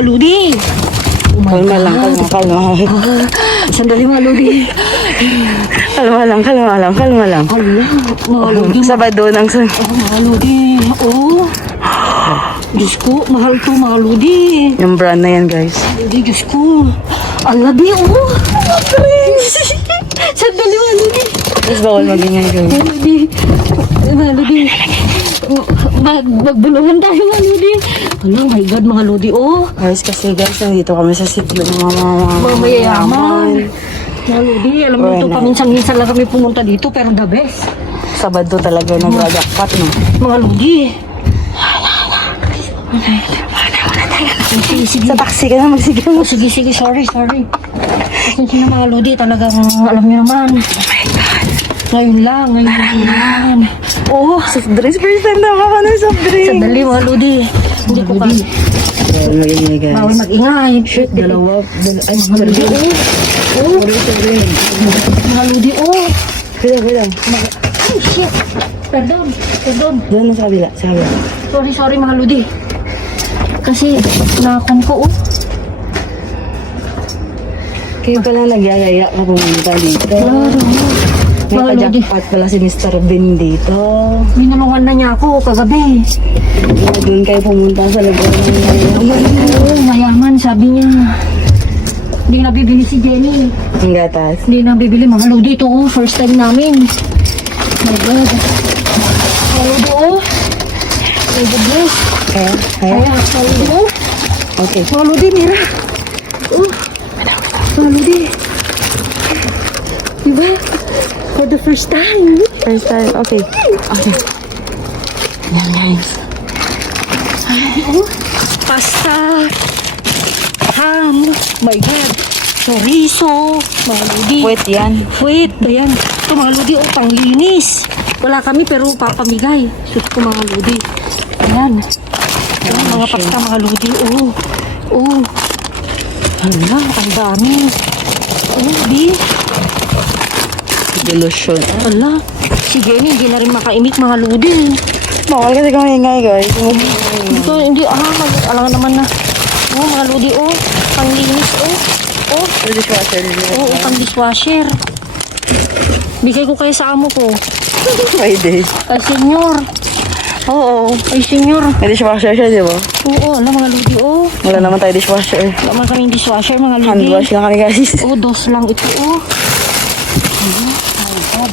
mga Lodi. Oh my Kalma lang, God. kalma. Sandali mga Lodi. Kalma lang. Ala, mga Lodi. Sabado ng sun. Oh, mga Lodi. Oh. Diyos ko, mahal to mga Lodi. Yung brand na yan, guys. Lodi, Diyos ko. Ala, di, oh. Sandali mga Lodi. Tapos bawal magingay, guys. Mga Lodi. Magbulungan tayo mga Lodi. Oh my God, mga Lodi, oh. Guys, kasi guys, nandito kami sa sitio ng mga Mayayaman. Mga Lodi, alam mo ito, paminsan-minsan lang kami pumunta dito, pero the best. Sabado talaga nag-jackpot, no? Mga Lodi. Sige. Sa taxi ka na, magsigaw. Oh, sige, sorry. Pasensya na mga Lodi, talagang alam niyo naman. Oh my God. Ngayon lang. Oh, Soft drinks, first time na ako ng soft drinks. sandali mga Lodi. Hindi ko kasi. Bawal magingay, guys. Bawal mag-ingay. Ay, mga Lodi, oh. Mga Lodi, oh. Bilang. Ay, shit. Pardon. Doon na sa kabila, Sorry mga Lodi. Kasi nakon ko, oh. Kayo pala nagyayaya ka pumunta dito. Klaro. May Mga Lodi. pa-jackpot pala si Mr. Bean dito. Minulungan na niya ako kagabi. Doon kayo pumunta sa lugar niya. Oo, mayaman, sabi niya. Hindi nabibili si Jenny. Ang gatas. Hindi nabibili mga Lodi. Ito, oh, first time namin. My God. Mga Lodi, oh. My goodness. Kaya? Kaya, mga Lodi, oh. Okay. Mga Lodi, mira. Oh. Mga Lodi. Diba? For the first time. First time. Okay. Yan, guys. Oh. Pasta. Ham. My God. Chorizo. Mga Lodi. Wait, yan. Wait, ayan. Ito mga Lodi, oh, panglinis. Wala kami pero papamigay. Sus ko mga Lodi. Ayan. Ayan, mga pasta mga Lodi, oh. Oh. Hala, ang dami. Oh, di. Delusion. Hala. Si Jenny, hindi na rin makaimik mga Lodi. Bawal kasi kami ingay, guys. Hindi, alam naman na. Oh, mga Lodi, oh. Panglinis, oh. Oh, Dishwasher. oh, pang dishwasher. Bigay ko kayo sa amo ko. Pwede. Ay, senyor. Oo, ay, senyor. May dishwasher siya, di ba? Oo, alam mga Lodi, oh. Wala naman tayo dishwasher. Wala man kaming dishwasher, mga Lodi. Handwash lang kami, guys. Oh, dos lang ito, oh. Oh my God.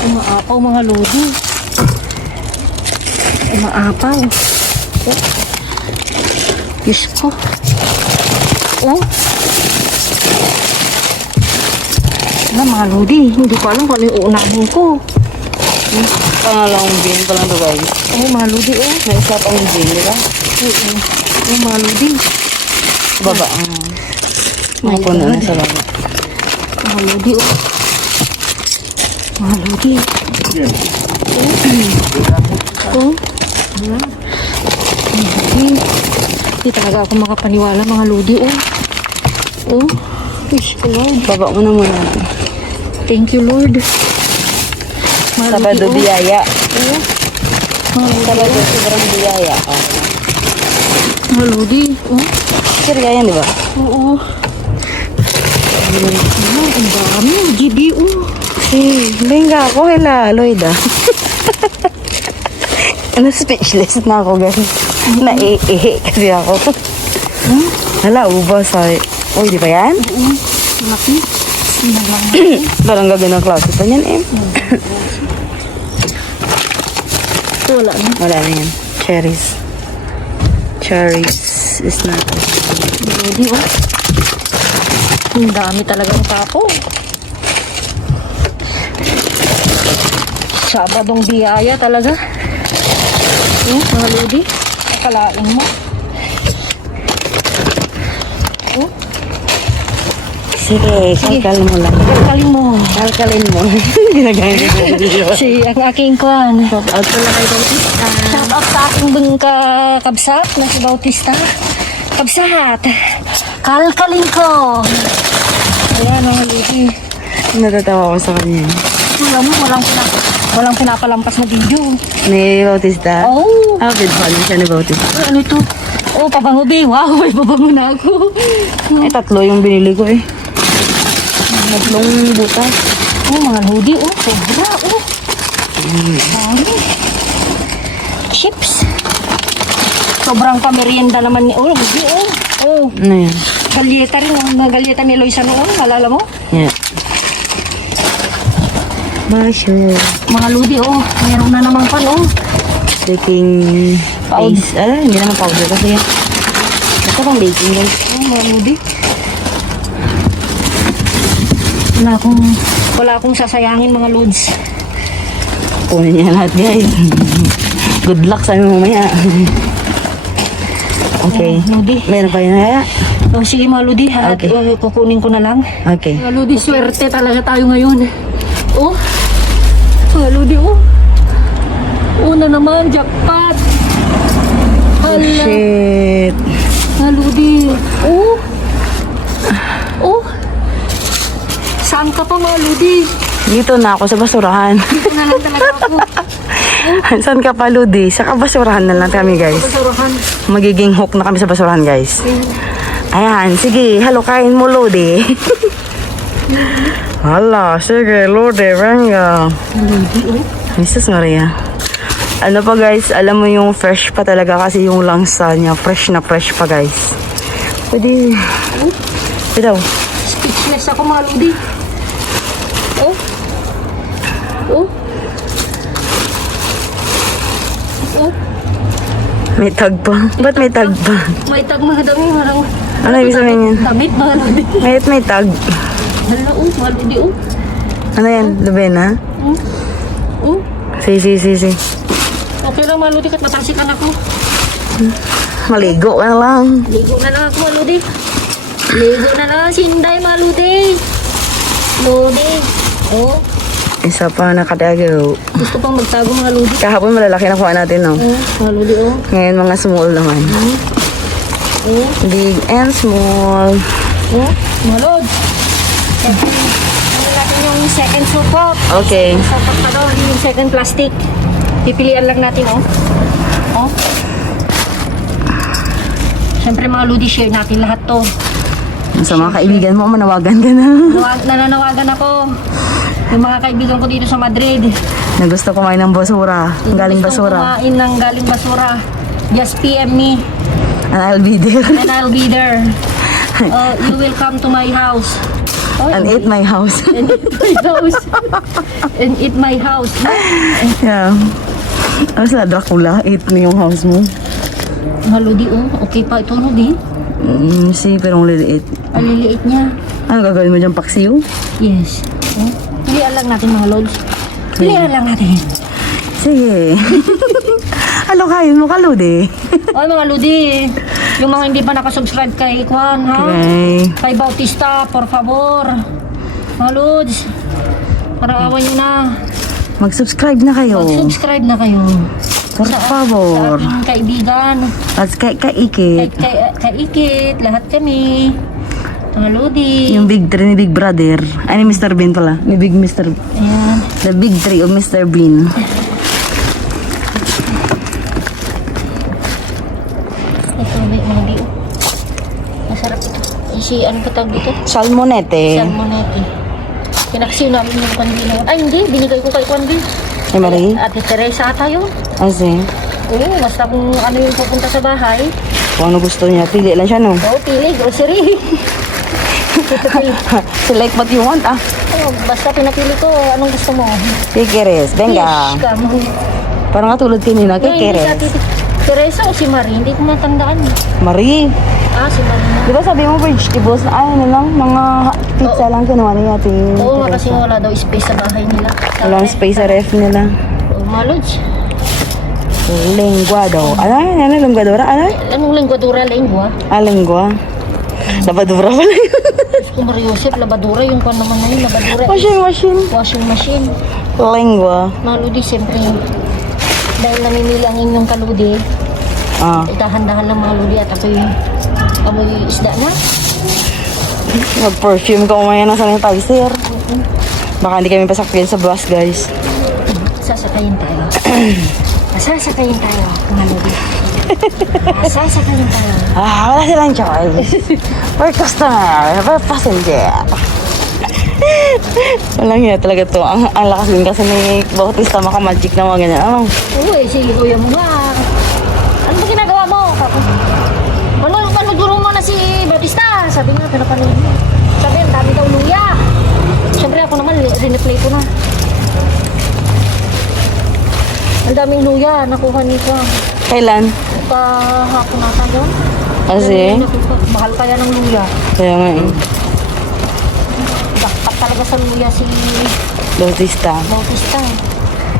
Umaapaw, mga Lodi. Umaapaw. Oh. Diyos ko. Oh. Wala, mga Lodi. Hindi ko alam kung ano yung uunahin ko. Pangalawang bin pa lang to, guys. Oh, mga Lodi, oh. May isa pang bin, di ba? Oo. Oh, mga Lodi. Baba. Mga puno na sa baba. Mga Lodi, oh. Mga Lodi. Oh. Hindi talaga ako makapaniwala, mga Lodi, oh. Oh. Wish ko, Lord. Baba mo na muna. Thank you, Lord. Mga Sabado Lodi, oh. biyaya. Oh. Mga Lodi, Sabado sobrang biyaya. mga Lodi, oh. Sir, yan, di ba? Oo. Ang dami, GB, oh. Bengga ako, hela, Lloyd, ah. Speechless na ako, guys. Naiihi kasi ako. Hala, ubas, ay. Uy, di ba yan? Oo. Laki. Parang gagawin ng klase pa niyan, eh. Ito, wala na. Wala na yan. Cherries. Cherries is not. Lodi, oh. Ang dami talagang tapo. Sabadong biyaya talaga. Mga Lodi, akalain mo. Oh, Sige, kalkalin mo lang. kalkalin mo. Kalkalin mo. Ginagaya ko sa video. Si ang aking kwan. Out ko lang kay Bautista. Shout out sa aking kabsat na si Bautista. Kabsat. Kalkalin ko. Ayan, mga Lodi. Natatawa ko sa kanya. Alam mo, walang pinapalampas na video. Ni Bautista? Oh. Bid fan siya ni Bautista. Ay, ano ito? Oh, pabango, be. Wow, may pabango na ako. Ay, 3 yung binili ko eh. 3 butas. Oh, mga lodi, oh. Sobra, oh. Dami. Chips. Sobrang pamerienda naman ni, oh, lodi, oh. Oh, Ano yan? galyeta rin. Ang mga galyeta ni Loisa noon. Malala mo? Yeah. Basyo. Mga lodi, oh. Meron na naman pan, oh. Baking paste. Hindi naman powder kasi yan. Basta pang baking guys. Oh, mga lodi. Wala akong sasayangin, mga lods. Kunin niya lahat guys. Good luck sa inyo mamaya. Okay. Oh, lodi. Meron pa yun kaya? Oh, sige, mga lodi. At Okay. kukunin ko na lang. Okay. Mga lodi, swerte talaga tayo ngayon. Oh, mga lodi, oh. Una naman, jackpot. Hala, Shit. mga lodi. Oh. Oh. Saan ka pa, mga lodi? Dito na ako sa basurahan. Dito na lang talaga ako. Saan ka pa, Ludi? Sa kabasurahan na lang kami guys. Pasarahan. Magiging hook na kami sa basurahan guys. Ayan, sige. Halo, kain mo, Ludi. Hala, sige, Ludi. Venga. Lodi, oh. Jesus Maria. Ano pa guys, alam mo yung fresh pa talaga kasi yung langsa niya. Fresh na fresh pa guys. Pwede. Pwede. Speechless ako, mga lodi. Oh. Oh. Oh. May tag pa. Ba't may tag pa? May tag, mga dami, marang. Ano ibig sabihin yan? Damit, mga lodi. May tag. Hala, oh, mga lodi, oh. Ano yan? Lubena? Oh. Si. Okay lang, mga lodi, kat matalsikan ako. Maligo ka na lang. Ligo na lang ako, mga lodi. Ligo na lang, sinday, mga lodi. Lodi. Oh. Isa pa nakadago. Gusto pang magtago, mga lodi. Kahapon malalaki na kuha natin, no? Oh, mga lodi, oh. Ngayon mga small naman. Oh. Big and small. Oh, mga lods. Ano natin yung second support. Okay. Support na daw, yung second plastic. Pipilian lang natin, oh. Oh. Siyempre, mga lodi, share natin lahat to. Sa mga kaibigan mo, manawagan ka na. Nananawagan ako. Yung mga kaibigan ko dito sa Madrid. Na gusto kumain ng basura. Galing Gustong basura. kumain ng galing basura. Just PM me And I'll be there. and I'll be there. You will come to my house. Oh, And eat my house. and eat my house. And eat my house. Yeah. Ano sila, Dracula? Eat mo yung house mo. Mga lodi, oh. Okay pa ito, lodi. Si, pero ang liliit. Ang liliit niya. Ano gagawin mo dyan, paksiw? Yes. Oh. Pilihan lang natin, mga lods. Pilihan lang natin. Sige. Ano kain mo ka, Ludi? Ay, mga lodi. Yung mga hindi pa nakasubscribe kay Kwan, ha? Okay. Kay Bautista, por favor. Mga lods. Para awan nyo na. Mag-subscribe na kayo. Mag-subscribe na kayo. Por favor. Sa aking kaibigan. At kaikit. Kay Ikit. Lahat kami. Mga lodi. Yung big 3 ni Big Brother. Ay, ni Mr. Bean pala. Ni Big Mr. Ayan. The big 3 of Mr. Bean. Ito, may mga di. Masarap ito. Si, ano pa tawag dito? Salmonete. Salmonete. Pinaksiw namin yung kwandi na yun. Ay, hindi. Binigay ko kay kwandi. Ay, Marie? Ate Teresa ata yun. Kasi, Oo, basta kung ano yung pupunta sa bahay. kung ano gusto niya, pili lang siya, no? Oo, pili. Grocery. Select what you want, ah. Oh, basta pinapili ko. Anong gusto mo? Kikeres, venga. Fish ka mo. Parang katulad kanina, Hindi si kikeres. Ate Teresa o si Marie? Hindi ko matandaan. Marie, Ah, si Marie. di ba sabi mo vegetables na, ay, ano lang, mga pizza lang kinuha niya ate. Oo nga kasi wala daw space sa bahay nila. Walang space sa ref nila. Oh, Malods. Lenguado. Ano, lenguadora? Ano? Anong lengguadura lengua? Lengua. Labadura pala yun. Gusto mo Joseph, labadura. Yung kwan naman na yun, labadura. Washing machine. Washing machine. Lengua. Maludi, siyempre. Dahil namimili ang inyong kaludi, itahan-dahan lang mga ludi at ako'y amoy isda na. Mag-perfume ka umaya ng sanitizer. Baka hindi kami pasakyan sa bus, guys. Sasakayin tayo. Sasakayin tayo, mga ludi. Sasakalin tayo. Wala silang choice. We're customer, we're passenger. Walang yan talaga to. Ang lakas din kasi ni Bautista makamagic na mga ganyan. Oo eh, si kuya mo nga. Ano ba ginagawa mo? Panuduro mo na si Bautista. Sabi nga, pinapanood mo. Sabi, ang dami daw luya. Siyempre ako naman, rineplay ko na. Ang daming luya, nakuha nito. Kailan? Hapon nata doon. Kasi? Mahal kaya ng luya. Kaya nga eh. Jackpot talaga sa luya si Bautista. Bautista.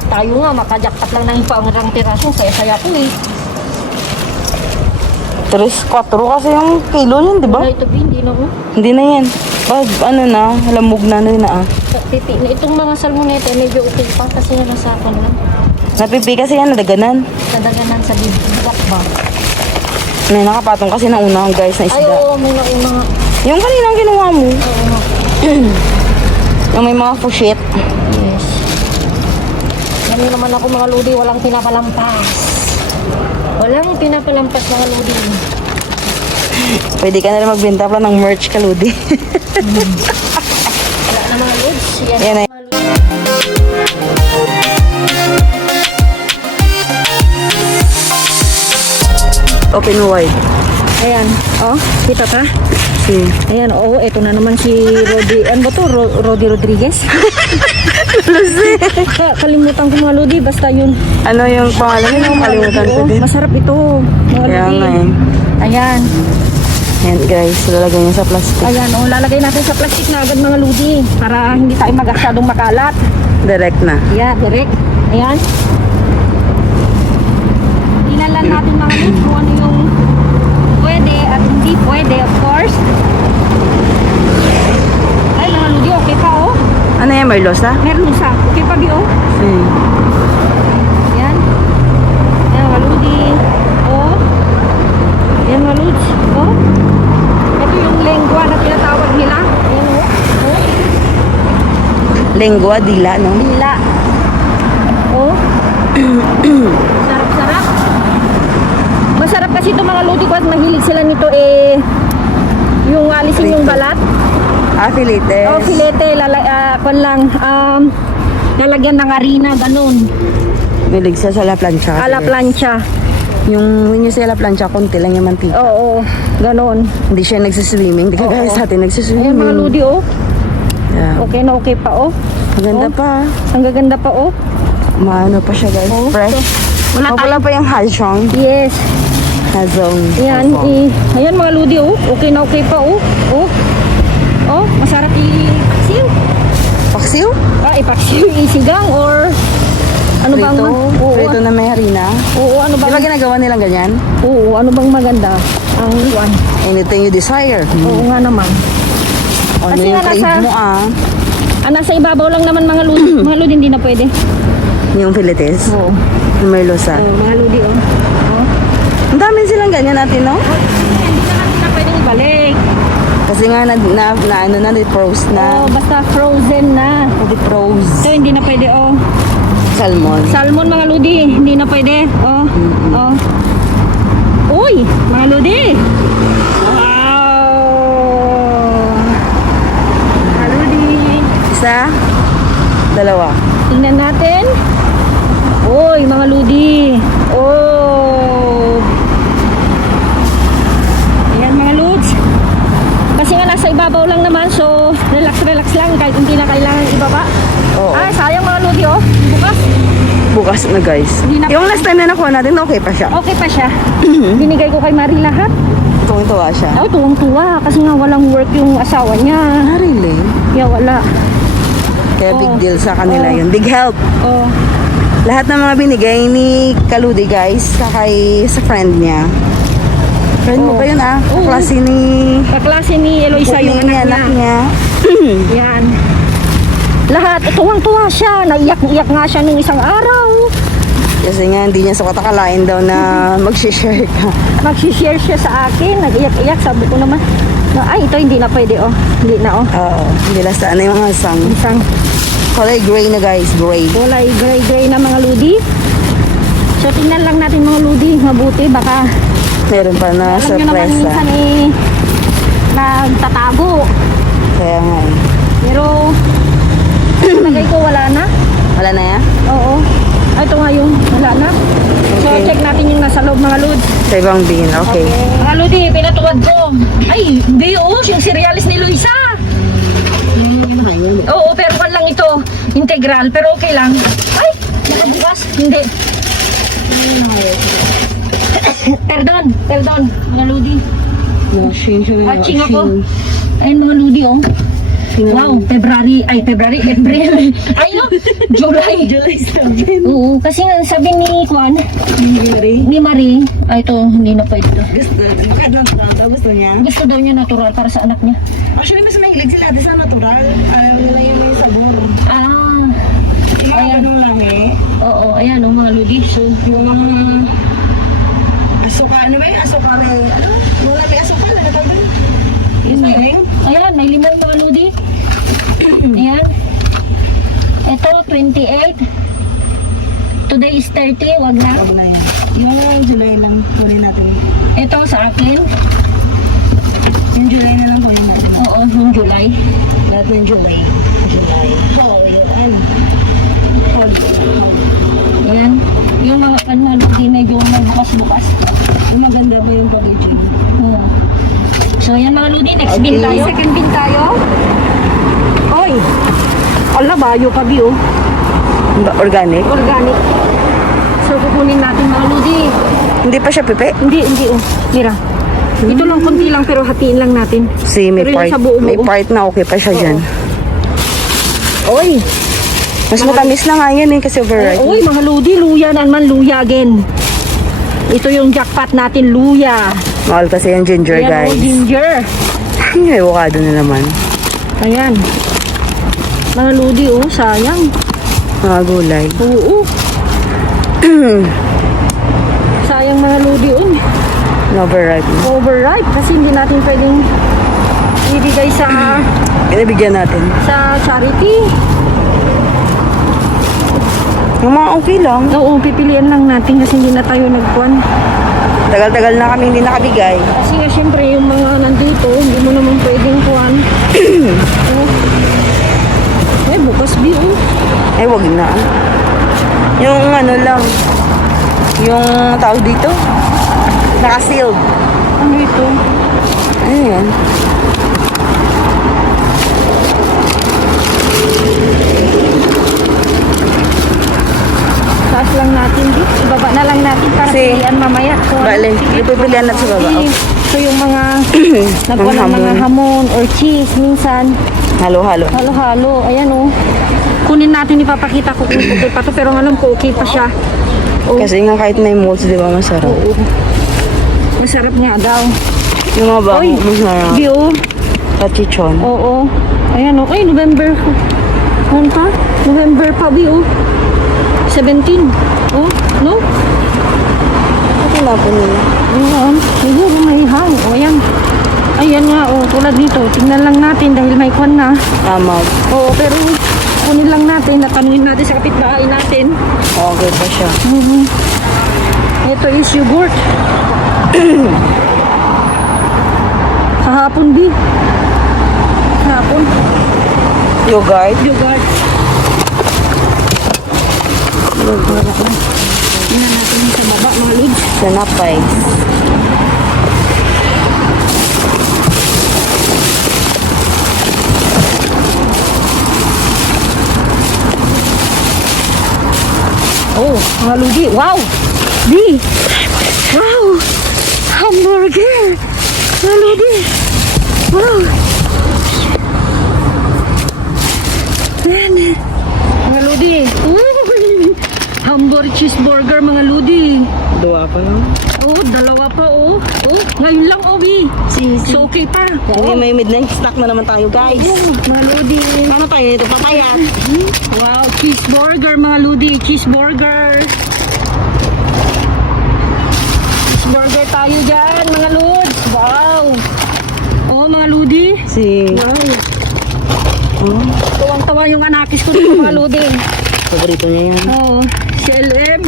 Tayo nga, makajakpat lang ng pangarang piraso. Saya-saya ko eh. 3-4 kasi yung kilo niyan, di ba? Wala ito, hindi na mo. Hindi na yan. Ano na, lamog na na. Pipi. Itong mga salmonete, medyo okay pa kasi nasapan lang. Napipi kasi yan, nadaganan. Nadaganan sa bibigak ba? May nakapatong kasi ng unang guys na Ay, isda. oo, may nauna nga. Yung kaninang ginawa mo. Oo nga. Yung may mga fushit. Yes. Ganun naman ako mga lodi, walang pinapalampas. Walang pinapalampas mga lodi. Pwede ka na rin magbenta pa ng merch ka, Ludi. Wala na mga lods. Yan. Yan ay. Open wide. Ayan. Oh, kita pa? See. Ayan, oo, eto na naman si Rodi. Ano ba to? Rodi Rodriguez? Kalimutan ko mga lodi, basta yun. Ano yung pangalan yun? Kalimutan ko din. Masarap ito, mga Kaya lodi. nga eh. Ayan. Ayan guys, lalagay niya sa plastic. Ayan, oh, lalagay natin sa plastic na agad mga lodi para hindi tayo masyadong makalat. Direct na. Yeah, direct. Ayan. Tingnan lang natin mga lodi kung ano yung pwede at hindi pwede, of course. Ay, mga lodi, okay pa, oh. Ano yan, Marlosa? Meron isa. Okay pa, Bi, oh. See. Yan. Yan, mga lodi. Oh. Yan, mga lods. Oh. Ito yung lengua na tinatawag nila. Ayan, oh. Oh. Lengua, dila, no? Dila. Oh. Sarap-sarap. Masarap kasi ito mga lodi ko at mahilig sila nito eh. Yung alisin yung balat. Filetes. Oh, filete. Lalagyan ng harina, ganun. Milig siya sa la plancha. Ala plancha. Yung sa la plancha, konti lang yung mantika. Oo, ganun. Hindi siya nagsiswimming. Hindi kagaya sa atin Ayan nagsiswimming. mga lodi, oh. Yeah. Okay na okay pa, oh. Maganda Oh. pa. Ang gaganda pa, oh. Maano pa siya guys. Oh, Fresh. Wala Wala pa yung hajong. Yes. Hajong. Ayan, ayan mga lodi, oh. Okay na okay pa, oh. Oh. Oh, masarap i-paksiw. Paksiw? Ipaksiw, isigang or ano bang Prito na may harina. Oo, ano Di ba bang ginagawa nilang ganyan? Oo, ano bang maganda? Ang luwan. Anything you desire. Oo nga naman. Ano Kasi yung nga crave nasa- mo Nasa ibabaw lang naman mga lodi. Mga lodi hindi na pwede. Yung filetes. Oo. Yung may losa. Oo, mga lodi, oh. Oh. Ang dami silang ganyan natin, no? Hindi na pwedeng ibalik. Kasi nga ano na, de-froze na. Oh, basta frozen na. De-froze. So hindi na pwede, oh. Salmon. Salmon mga lodi, hindi na pwede. Oh. Oh. Uy, mga lodi. Wow. Mga lodi. Isa. Dalawa. Tingnan natin. Uy, mga lodi. Oh. Ayan mga lods. Kasi nga nasa ibabaw lang naman, so relax lang kahit hindi na kailangan ibaba. Oo. Ay, sayang mga lodi, oh. Bukas. Bukas na guys. Hindi na- Yung last time na nakuha natin, okay pa siya. Okay pa siya. Binigay ko kay Marie lahat. Tuwang-tuwa siya. Oh, tuwang-tuwa kasi nga walang work yung asawa niya. Ah, really? Kaya wala. Kaya big Oo. deal sa kanila Oo. yun. Big help. Oh. Lahat ng mga binigay ni Kaludi guys sa friend niya. Friend mo Oo. ba yun Oo. Klase ni Kaklase ni Eloisa yung Putni, anak niya. niya. Yan. Lahat, tuwang-tuwa siya. Naiyak-iyak nga siya nung isang araw. Kasi nga hindi niya sukat akalain daw na mag-share ka. Mag-share siya sa akin. Nag-iyak-iyak. Sabi ko naman, ay, ito hindi na pwede, oh. Hindi na, oh. Oo. Hindi lang sa ano yung mga sang. Isang Kulay gray na guys. Gray. kulay gray-gray na mga ludi. So, tingnan lang natin mga ludi. Mabuti, baka Meron pa na alam nyo naman sorpresa. minsan nagtatago. Kaya nga eh. Pero, palagay ko wala na. Wala na yan? Oo. Ay, ito nga yung wala na. So, Okay. check natin yung nasa loob mga lod. Sa ibang bin, okay. Mga lodi, pinatuwad ko. Ay, hindi yung cerealis ni Luisa. Oo, pero kan lang ito. Integral, pero okay lang. Ay, nakabukas. Hindi. Perdon, mga lodi. Watching ako. Ayun mga lodi, oh. Wow, April. Ay, no, July. Oo, kasi nga sabi ni Juan, ni Marie, ay ito, hindi na pwede ito. Gusto niya. Gusto daw niya natural para sa anak niya. Actually, mas mahilig sila ate sa natural. Ayaw nila yung may sabor. Ah, Yung ano lang eh. oo, ayan, oh, mga lodi. So, Yung asuka, ano ba yung asukare? Ano? Wala may asukal, ano ba yun? yun yun. Ayan, may limang mga lodi. Ayan. Ito, 28. Today is 30, wag na. Wag na yan. Yung July lang kunin natin. Ito sa akin. Yung July na lang kunin natin. Oo, yung July. Lahat ng July. July. Oh, yun. Ayan. Yung mga panmalodi medyo bukas-bukas. Yung maganda ba yung packaging? Oo. So, ayan mga lodi, next bin tayo. Second bin tayo. Oy! Ala, bayo pa, Bi, oh. Organic? Organic. So, kukunin natin mga lodi. Hindi pa siya pipi? Hindi, oh. Mira. Ito lang, konti lang, pero hatiin lang natin. Si may Pero yung part, sa buo-buo. may part na okay pa siya dyan. Oy! Mas matamis na nga yan eh kasi overripe. Oy, mga lodi, luya naman, luya again. Ito yung jackpot natin, luya. Mahal kasi yung ginger, Ayan, oh, guys. ginger. Yung avocado na naman. Ayan. Mga lodi, oh, sayang. Mga gulay. Oo. Sayang mga lodi, oh. Overripe na. Overripe kasi hindi natin pwedeng ibigay sa Pinabigyan natin. charity. Yung mga okay lang. Oo, pipilian lang natin kasi hindi na tayo nagkuhan. Tagal-tagal na kami hindi nakabigay. Kasi nga syempre yung mga nandito, hindi mo naman pwedeng kuhan. Eh, bukas bi, oh. Eh, wag na. Yung ano lang. Yung tawag dito. Naka-sealed. Ano ito? Ano yan? Taas lang natin, di. Ibaba na lang natin para Si- pilihan mamaya. So, Bale, ipipilian natin sa baba. So yung mga nagkuhan ng mga hamon or cheese minsan. Halo-halo. Halo-halo. Ayan, oh. Kunin natin, ipapakita ko kung okay pa to. Pero alam ko okay pa siya. Oh. Kasi nga kahit may molds, di ba masarap? Oo. Masarap nga daw. Yung mga bago, Oy, masarap. Bi, oh. Kachichon. Oo. Ayan, oh. Ay, November. Ano pa? November pa, Bi, oh. 17. Oh, no? Ito na po nila. Ayan. Siguro may hang. O, ayan. Ayan nga, oh. Tulad dito. Tingnan lang natin dahil may kwan na. Tama. Oo, pero kunin lang natin. Natanungin natin sa kapitbahay natin. Okay pa siya. Ito is yogurt. Kahapon, Bi. Kahapon. Yogurt. Yogurt. Tingnan natin sa baba, mga lods. Sanapay. Oh, mga lodi. Wow! Bi! Wow! Hamburger! Mga lodi. Wow! Ayan. Mga lodi. Uy! Hamburger cheeseburger, mga lodi. Dua pa lang. Oh, dalawa pa, oh. Oh, ngayon lang, oh, Bi. So, okay pa. Hindi, may midnight snack na naman tayo, guys. Oh, mga lodi. Ano tayo ito? Papayat. Wow, cheeseburger, mga lodi. Cheeseburger. Cheeseburger tayo dyan, mga lods. Wow. Oh, mga lodi. Si... Wow. Tuwang-tawa yung anakis ko dito, mga lodi. Paborito niya yan. Oo, si LM.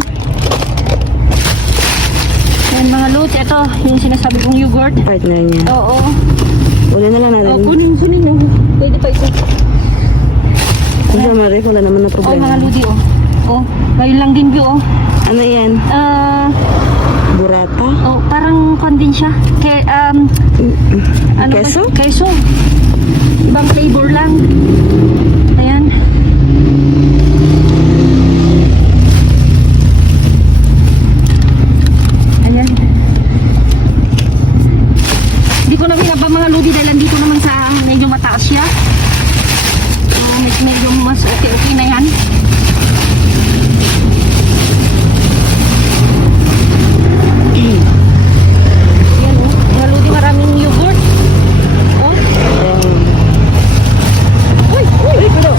Ayan mga lods, ito yung sinasabi kong yogurt. Partner niya. Oo. Uli na lang natin. Kunin oh. Pwede pa ito. Kasi Mari, wala naman na Oh, problema. mga lodi oh. Oh, ngayon lang din view oh. Ano yan? Burata? Oh, parang kondin siya. Ano ba? Keso? Keso. Ibang flavor lang. Ayan. Ayan. Hindi ko na binaba mga lodi dahil andito naman sa medyo mataas siya. Medyo mas okay na yan. Yan oh. Mga lodi, maraming yogurt. Oh. Uy! Pero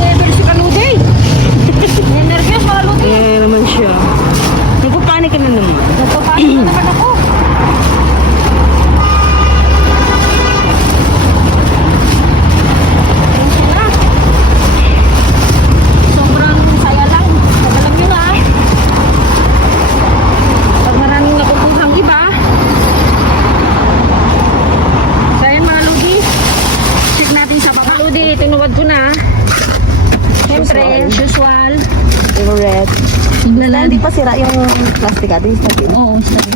nervous si Kaludi. Nervous mga lodi. Kaya naman siya. Nagpapanik ka na naman. Nagpapanik na naman ako. Sobrang saya lang. Alam nyo na. Pag maraming nakukuhang iba. So ayan mga lodi. Check natin sa baba. Lodi, tinuwad ko na. Siyempre, as usual. Favorite. Hindi pa sira yung plastic atin. Oo, sabi.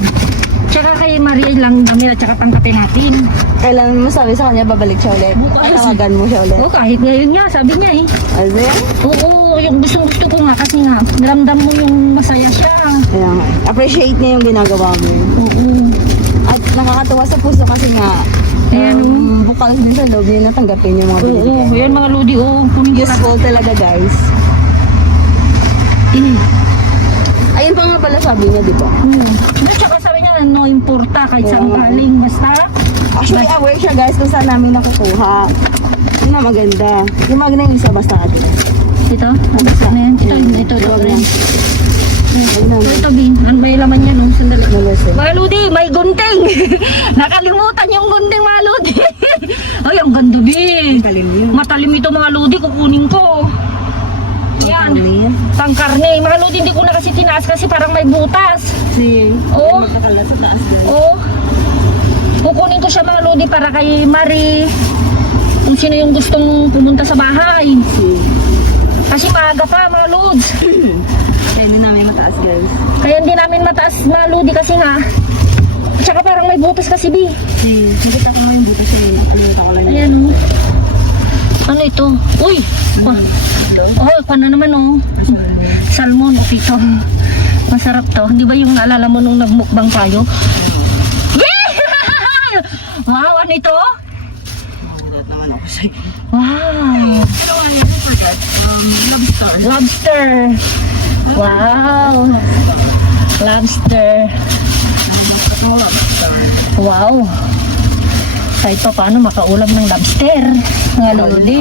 Tsaka kay Maria lang kami at tsaka tangkatin natin. Kailan mo sabi sa kanya babalik siya ulit? Bukas. Ay, tawagan mo siya ulit. Oo, kahit ngayon nga, sabi niya eh. Ano yan? Oo, yung gusto ko nga kasi nga, naramdam mo yung masaya siya. Kaya nga. Appreciate niya yung ginagawa mo. Oo. At nakakatuwa sa puso kasi nga Ayan, bukal din sa loob niya natanggapin yung mga Oo, binibigay. yan mga lodi, oo. Kunin ko na. Useful talaga guys. Ayun pa nga pala sabi niya, di ba? At tsaka sabi niya, no importa kahit saan Oo. galing, basta. Actually, aware siya guys kung saan namin nakukuha. Yun na maganda. Yung magna yung isa basta ka. Ito, ano yan? Ito, rin. Ito, Bin. Ano may laman yan, no? Sandali. Malas eh. Mga lodi, may gunting. Nakalimutan yung gunting, mga lodi. Ay, ang ganda, Bin. Matalim yun. Matalim ito, mga lodi. Kukunin ko. Yan. Pangkarne. Mga lodi, hindi ko na kasi tinaas kasi parang may butas. Si Oo. Nakakala sa taas din. Oo. Kukunin ko siya, mga lodi, para kay Marie. Kung sino yung gustong pumunta sa bahay. Kasi maaga pa, mga lods. Kaya hindi namin mataas guys. Kaya hindi namin mataas, mga lodi, kasi nga. Tsaka parang may butas kasi, Bi. Nakita ko ngayon dito si Alimutan ko lang yun. Ayan, oh. Ano ito? Uy! Oh, paano naman, oh. Salmon, okay to. Masarap to. Di ba yung naalala mo nung nagmukbang tayo? Yeah! Wow, ano ito? Nagulat naman ako sa'yo. Wow! Lobster! Wow! Lobster! Wow! Kahit pa paano makaulam ng lobster. Mga lodi.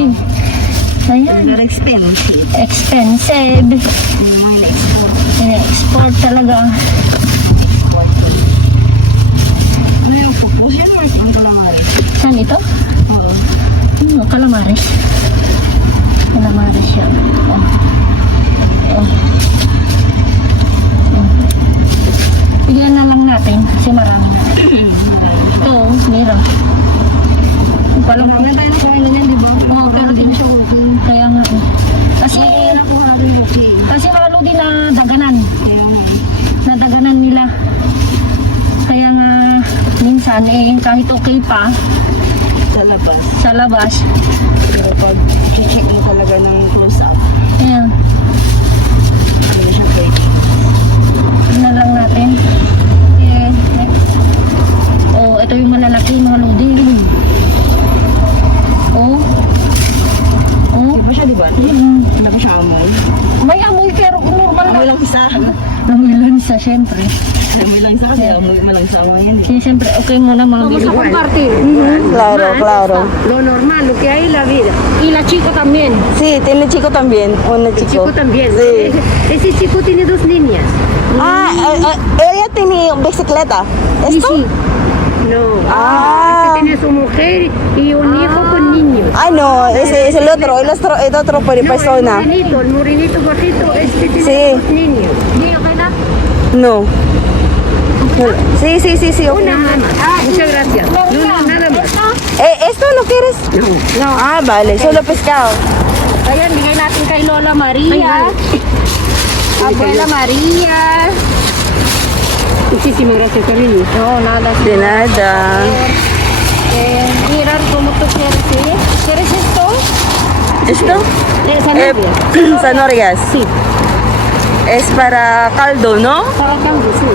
Ayan. Very expensive. Expensive. Yung mga in-export. Export talaga. Ano yung pupus yan? Ang calamari. Saan ito? Oo. Calamares. Calamares yan. Oh. Oh. Oh. Bigyan na lang natin kasi marami na. Ito, meron. Palang Wala tayo nakuha na yan, di ba? Oo, pero di na siya working. Kaya nga eh. Kasi, Nakuha natin yung okay. kasi mga lodi na daganan. Kaya nga. Nadaganan nila. Kaya nga, minsan eh, kahit okay pa, Sa labas. sa labas, Pero pag check mo talaga ng close-up, ayan, ano na siya fake. tingnan lang natin. Okay, next. Oh, ito yung malalaki, mga lodi. Oh. Oh. Ano ba siya, di ba? Ano ba siya amoy? May amoy pero normal Amoy lang. lang isa. Amoy lang sa syempre. Amoy lang isa kasi amoy malang sa amoy yan. Kasi syempre, okay muna mga Vamos a video. compartir. Claro, claro. Lo normal, lo que hay en la vida. Y la chico también. Sí, tiene chico también. Una El chico. chico también. Sí. Ese chico tiene 2 niñas. Ella tiene bicicleta. Sí, ¿Esto? sí. No. Ah. Este tiene su mujer y un hijo con niños. Ah, no, ese es el otro persona. El morenito bajito, este tiene Sí. 2 niños. ¿Sí, Abuela? No. Sí, sí, sí, sí. Okay. Muchas gracias. No, nada más. ¿Esto no quieres? No. Ah, vale. Solo pescado. Ayan, bigay natin kay Lola Maria. Abuela Maria. Muchísimas gracias, cariño. No, nada. De nada. Mirar cómo tú quieres, ¿sí? ¿Quieres esto? ¿Esto? Zanahoria. Zanorias. Sí. Es para caldo, ¿no? Para cambio, sí.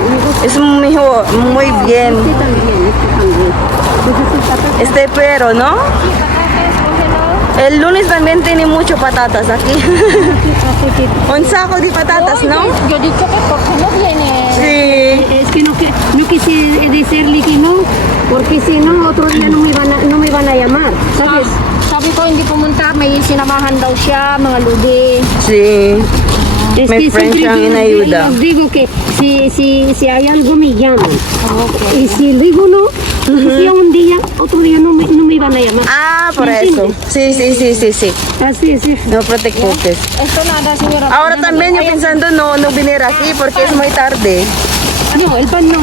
Es muy bien. Este también, este también. Necesita Este pero, ¿no? Sí, patatas, cógelo. El lunes también tiene mucho patatas aquí. Un saco de patatas, ¿no? Yo he dicho que porque no viene. Sí. Es que no quise decirle que no, porque si no, otro día no me van a llamar, ¿sabes? Sabi ko hindi pumunta, may sinamahan daw siya, mga lugi. Sí. Es May que friend siempre siyang yo inayuda. les digo que si hay algo me llaman. Y si digo no, si un día, otro día no me van a llamar. Ah, por ¿Me eso. entiendes? Sí, sí, sí, sí, sí. Así es. No preocupes. Esto nada, señora. Ahora también yo pensando no venir aquí porque es muy tarde. No, el pan no.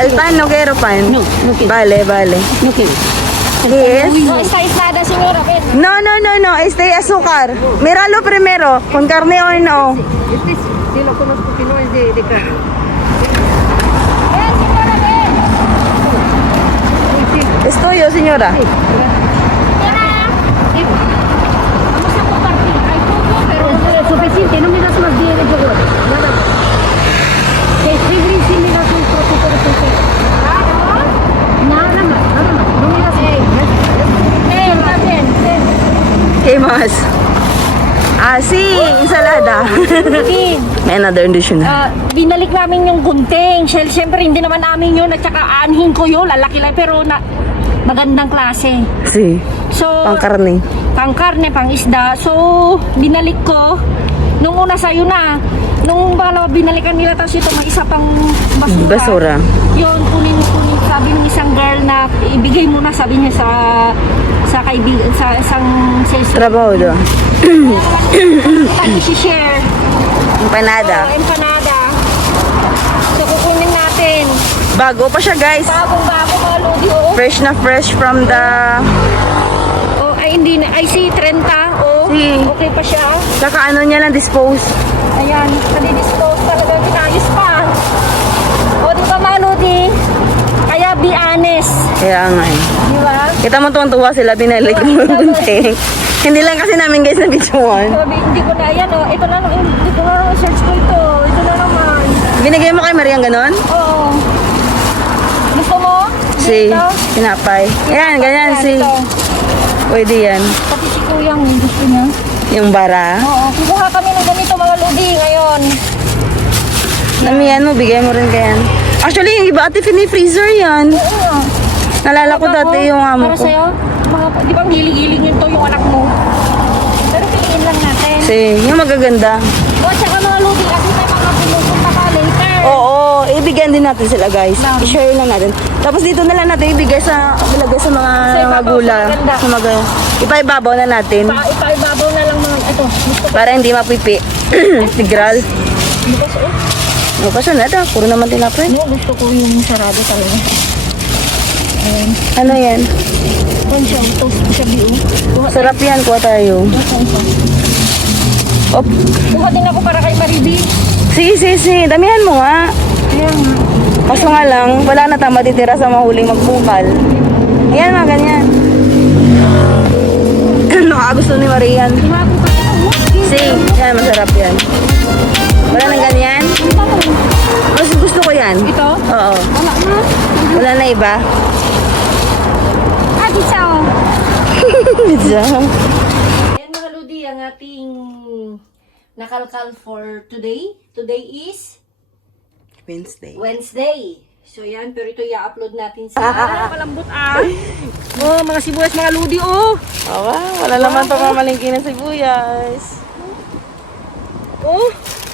El pan no quiero pan. No, no quiero. Vale, vale. No quiero. Yes. No, esta is nada, señora. Ven. No, este azúcar. Míralo primero, con carne o no. Este sí lo conozco que no es de carne. Ven, señora, ven. Es tuyo, señora. Señora. Vamos a compartir. Hay poco, pero Es suficiente, no me das más de yogur. Nada más. Que escribir si me das un trocito de café. Nada más. No me das más. ven, está bien. Ven. ¿Qué más? Ah, sí, ensalada. Ven. May another dish na. Binalik namin yung gunting. Siyempre, hindi naman namin yun. At saka, aanhin ko yun. Lalaki lang. Pero magandang klase. Sí, So, pang karne. pang karne, pang isda. So, binalik ko. Nung una sa'yo na. Nung binalikan nila, tapos ito, may isa pang basura. Basura. Yun, kunin. Sabi ng isang girl na ibigay mo na, sabi niya sa kaibigan, sa isang sales. Trabaho do. Tapos i-share. Empanada. Empanada. So, kukunin natin. Bago pa siya, guys. Bagong-bago mga lodi, oo. Fresh na fresh from the... Oh, ay, hindi na. Ay, si 30. Oh, Si. okay pa siya. Saka ano niya lang dispose. Ayan, nadidispose talaga. Pinayos pa. O, di ba mga lodi? Kaya be honest. Kaya nga eh. Di ba? Kita mo tuwang-tuwa sila, binalik mo yung gunting. Hindi lang kasi namin guys na videoan. Sabi, hindi ko na yan. Oh. Ito na lang. Hindi ko na lang search ko ito. Ito na naman. Binigay mo kay Mariang ganon? Oo. Gusto mo? Si, Dito? sinapay. Ayan, ganyan si. Ito. Pwede yan. Pati si Kuyang, gusto niya. Yung bara. Oo, kukuha kami ng ganito mga lodi ngayon. Namiyan mo, bigay mo rin kayan. Actually, yung iba ate, freezer yan. Oo nga. Nalala ko dati yung amo Para ko. sa'yo, di ba ang hilig-hilig nyo to yung anak mo? Pero piliin lang natin. Si, yung magaganda. O, tsaka mga lodi, kasi may mga pumupunta ka later. Oo, ibigyan din natin sila guys. I-share lang natin. Tapos dito na lang natin ibigay ilagay sa mga Sa ibabaw, gula. sa maganda. Sa mga, ipaibabaw na natin. Ipaibabaw na lang mga, ito, gusto ko. Para hindi mapipi. Tigral. Bukas, oh. O, kaso nada, puro naman tinapay. No, gusto ko yung sarado talaga. Ayan. Ano yan? Yan siya, toast siya, biyo. Sarap yan, kuha tayo. Op. Kuha din ako para kay Maribi. Si. Damihan mo nga. Ayan nga. Kaso nga lang, wala na tama matitira sa mahuling magbukal. Ayan mga ganyan. Nakakagusto ni Marian. Iwapo ka ito. Si, yan, masarap yan. Wala nang ganyan? Mas gusto ko yan. Ito? Oo. Wala na. Wala na iba. Ah, pizza, oh. Pizza. Ayan mga lodi, ang ating nakalkal for today. Today is Wednesday. So yan, pero ito i-upload natin sa malambot Oh, mga sibuyas, mga lodi, oh. Wala naman ito mamalingki na sibuyas. Oh,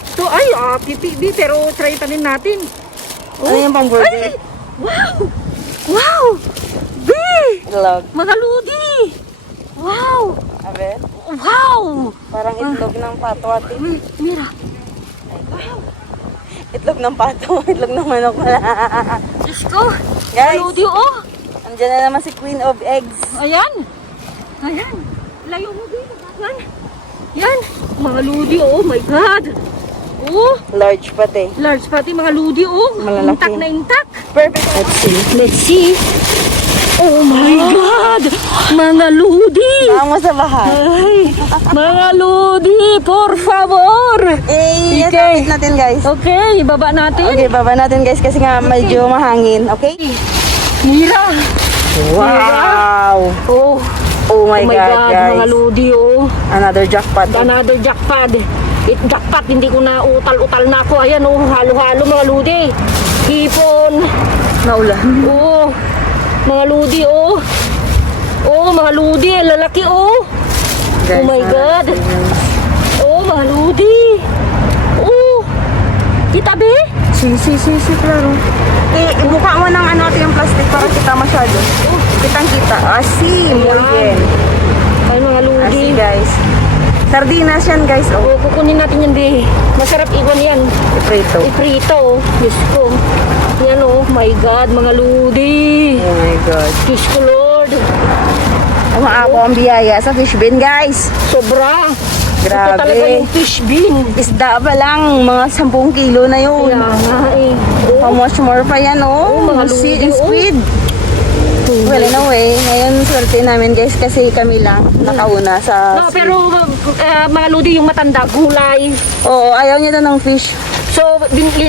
ito ay, pipi, pero try pa din natin. Ano yung pang burger? Wow! Itlog. Mga lodi! Wow! Abe? Wow! Parang itlog ng pato ate. Mira. Itlog ng pato, itlog ng manok. Diyos ko. Guys, Lodi, oh. andyan na naman si Queen of Eggs. Ayan. Ayan. Layo mo din. Yan. Yan. Mga ludi, oh my God. Oh. Large pati. Large pati mga ludi, oh. Malalaki. Intact na intact. Perfect. Let's see. Let's see. Oh my God. Mga ludi. Vamos sa bahay. Ay. Mga ludi, por favor. Eh, Okay. tapit natin guys. Okay, baba natin. Okay, baba natin guys kasi nga medyo mahangin. Okay? Mira. Wow! Oh. Oh my, Oh my God, God, guys. mga ludi, oh. Another jackpot. Another jackpot. Jackpot, hindi ko na utal-utal na ako. Ayan, oh, halo-halo mga ludi. Hipon. Naulan. Oh, mga ludi, oh. Oh, mga ludi, lalaki, oh. Guys, Oh my God. Oh, mga ludi. Oh. Kita, be? Si, klaro. Ibuka mo ng ano ito yung plastic para kita masyado. Kitang-kita. Asi, muy bien. Ay, mga ludi. Asi, guys. Sardinas yan, guys. Oh, Oh, kukunin natin yan, be. Masarap iwan yan. prito. Iprito, oh. Diyos ko. Yan, oh. My God, mga ludi. Oh my God. Diyos ko, Lord. Umaako ang biyaya sa fish bin, guys. Sobra. Grabe. Ito talaga yung fish bean. Isda pa lang, mga 10 kilo na yun. Kaya nga, eh. How much more pa yan, oh? Oh, mga Sea ludi, and squid. Well, in a way, ngayon swerte namin, guys, kasi kami lang nakauna sa... No, pero mga ludi, yung matanda, gulay. Oo, ayaw niya daw ng fish. So,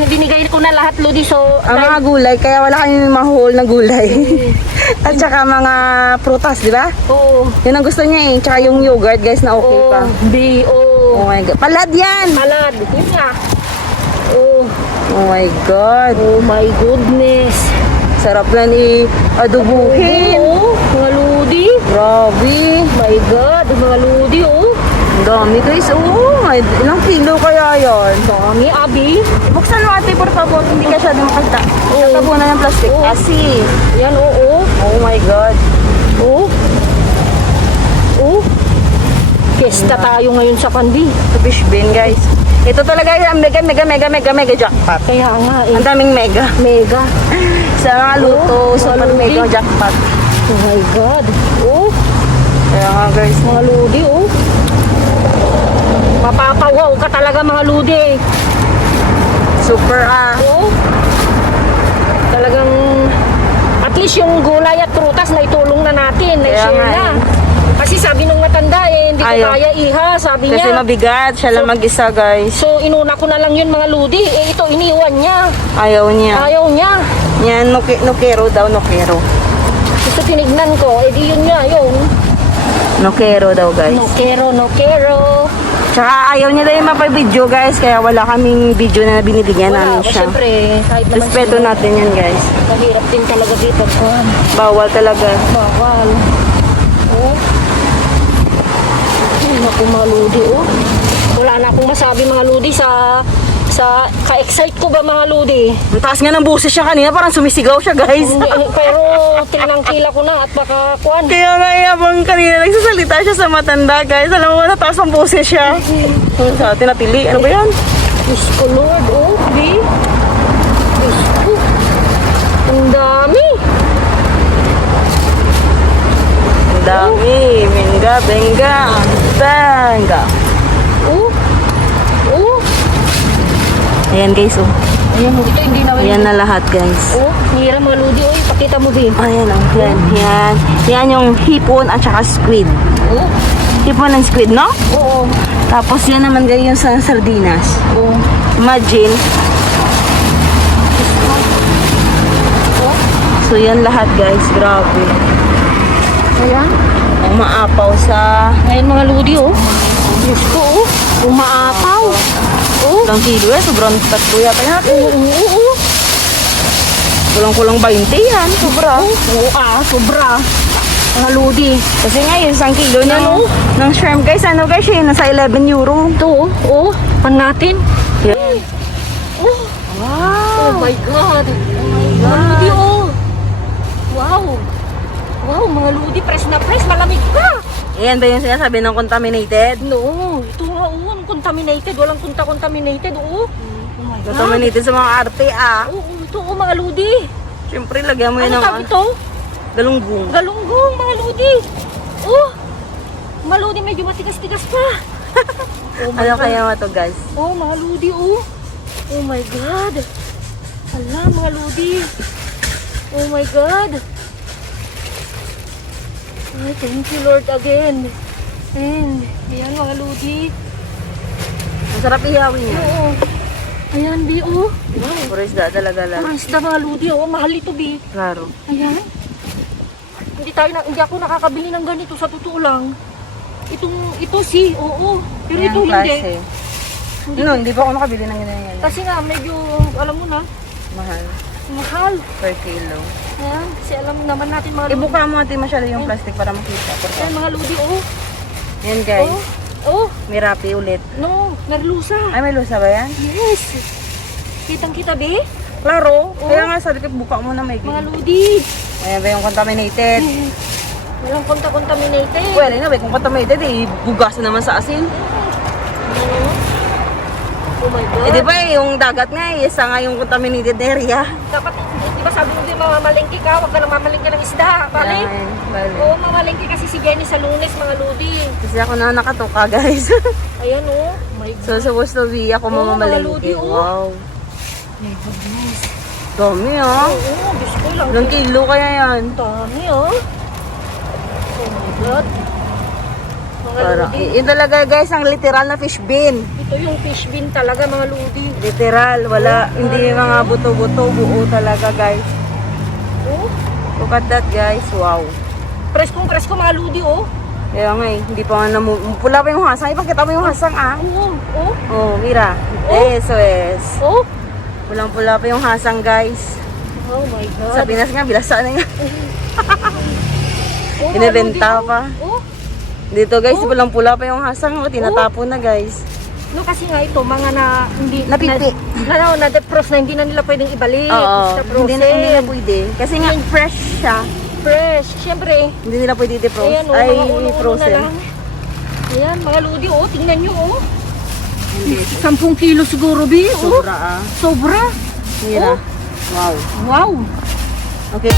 binigay ko na lahat, ludi. So, Ang mga gulay, kaya wala kami mahul na gulay. At saka mga prutas, di ba? Oo. Yun ang gusto niya eh. Tsaka yung yogurt, guys, na okay Oo. pa. B.O. Oh my God. Palad yan! Malad. Yun nga. Oh. Oh my God. Oh my goodness. Sarap yan i-adubuhin. Oo. Mga ludi. Grabe. My God. Mga ludi, oh. Ang dami, guys. Oh, ilang kilo kaya yan? Dami, abi. Buksan mo ate, por favor. Hindi ka siya makita. Oo. Tabunan ng plastic. Oo. Kasi. Yan, oo. Oh my God. Oh. Oh. Fiesta tayo ngayon sa Kandi. Sa fish bin, guys. Ito talaga yung mega jackpot. Kaya nga, eh. Ang daming mega. Mega. Sa mga luto, Oo, super mga mega ludi. jackpot. Oh my God. Oh. Kaya nga, guys. Mga ludi, oh. Mapapawaw ka talaga, mga ludi. Super Oh. Talagang at least yung gulay at prutas na itulong na natin, na Kaya share nga, na. Kasi sabi nung matanda hindi ko Ayaw. kaya iha, sabi Kasi niya. mabigat. Siya lang mag-isa, guys. So inuna ko na lang yun, mga ludi. Ito iniwan niya. Ayaw niya. Ayaw niya. Yan, nukero daw, nukero. Ito tinignan ko, di yun nga, yun. Nukero daw, guys. No kero. Tsaka ayaw niya daw yung mapay-video, guys. Kaya wala kaming video na binibigyan namin siya. Siyempre, kahit naman Respeto sino, natin yan, guys. mahirap din talaga dito. Bawal talaga. Bawal. Oh. Ay, naku, mga ludi, oh. Wala na akong masabi, mga ludi, sa ka-excite ko ba, mga ludi? Ang taas nga ng boses siya kanina. Parang sumisigaw siya, guys. Hindi, pero tinangkila ko na at baka kuwan. Kaya nga habang kanina nagsasalita siya sa matanda, guys. Alam mo, nataas ang boses siya. Sa tinatili. Ano ba yan? Diyos ko, Lord, oh, di. Diyos ko. Ang dami. Ang dami. Benga. Oh. Oh. Ayan, guys. Oh. Ayan, ito hindi na. Ayan na lahat, guys. Oh, hira, mga ludi, oh. Ipakita mo, Bi. Ayan, oh. Yan. Yan yung hipon at saka squid. Oh. Hipon and squid, no? Oo. Tapos yan naman, guys, yung sa sardinas. Oh. Imagine. So, yan lahat, guys. Grabe. Ayan. Ang maapaw sa... Ngayon, mga ludi, oh. Diyos ko, oh. Umaapaw. Oh. Ilang kilo eh. Sobrang tatlo yata natin. Oo. Kulang-kulang 20 yan. Sobra. Oo, sobra. Mga ludi. Kasi ngayon, isang kilo Ano? ng shrimp, guys. Ano, guys? Yun, nasa 11 euro. Ito, oh. Pan natin. Yan. Oh. Wow. Oh my God. Mga ludi, oh. Wow. Wow, mga ludi. Press na press. Malamig pa. Ayan ba yung sinasabi ng contaminated? No. Ito nga, oh. Contaminated. Walang contaminated, oh. Oh my Contaminated sa mga arte Oo, ito mga ludi. Siyempre, lagyan mo yun Ano ng tawag ito? galunggong. Galunggong, mga ludi. Oh, mga ludi medyo matigas-tigas pa. Oh my Ano God. kaya to guys? Oh, mga ludi, oh. Oh my God. Hala, mga ludi. Oh my God. Ay, thank you, Lord, again. And, ayan, mga ludi. Ang sarap ihawin niya. Oo. Ayan, Bi, oh. Wow. Puro isda talaga lang. Mga isda, mga ludi, oh. Mahal ito, Bi. Klaro. Ayan. Hindi ako nakakabili ng ganito sa totoo lang. Ito si, oo. Pero Ayan, ito hindi. klase. No, hindi pa ako nakabili ng ganyan. Kasi nga medyo, alam mo na, Mahal. mahal. Per kilo. Ayan, kasi alam naman natin mga ludi. Ibuka mo natin masyado yung plastic para makita. Ayan, mga ludi, oh. Yan guys. Oh, oh. Mirapi ulit. No, merlusa. Ay, may lusa ba yan? Yes. Kitang-kita, Bi. Klaro. Oo. Kaya nga sabi ko, buka mo na may Mga ludi. Ayan ba yung contaminated? Walang contaminated. Well, na ba kung contaminated, bugasan naman sa asin. Oh my God. Eh, di ba yung dagat nga, isa nga yung contaminated area. Dapat, di ba sabi mo din mamamalingki ka, huwag ka na mamalingki ng isda. Bali? Ayan, bali. Oo, mamalingki kasi si Jenny sa Lunes, mga ludi. Kasi ako na nakatoka, guys. Ayan, oh. My So, supposed to be ako Oo, mga mamamalengke. lodi, oh. Wow. My goodness. Dami, ah. Oo, Diyos ko lang. Ilang kilo kaya yan? Dami, oh. Oh my God. Mga Parang, ludi. yun talaga, guys, ang literal na fish bin. Ito yung fish bin talaga, mga ludi. Literal, wala, hindi yung mga buto-buto, buo talaga, guys. Oh, Look at that, guys. Wow. presko mga ludi, oh. Kaya nga hindi pa nga pula pa yung hasang. Ipakita mo yung hasang, ah. Oo, oh. Oh, mira. Oh. Eso es. Oh. Pulang-pula pa yung hasang, guys. Oh my God. Sa Pinas nga, bilasa na nga. Oh, mga Binibenta ludi, pa. Oh. Dito, guys, Oh. pulang-pula pa yung hasang. Oh, tinatapon na, guys. No, kasi nga ito, mga na hindi Napipi. na defrost na hindi na nila pwedeng ibalik. Oo. Sa Hindi na pwede. Kasi nga, fresh siya. fresh. Siyempre, Hindi nila pwede i-defrost. ayan, oh, Ay, mga ulo-ulo na frozen. lang. Ayan, mga ludi, oh, tingnan nyo, oh. 10 kilo siguro, Bi, oh. Sobra, ah. Sobra. Mira. Oh. Wow. Wow. Okay.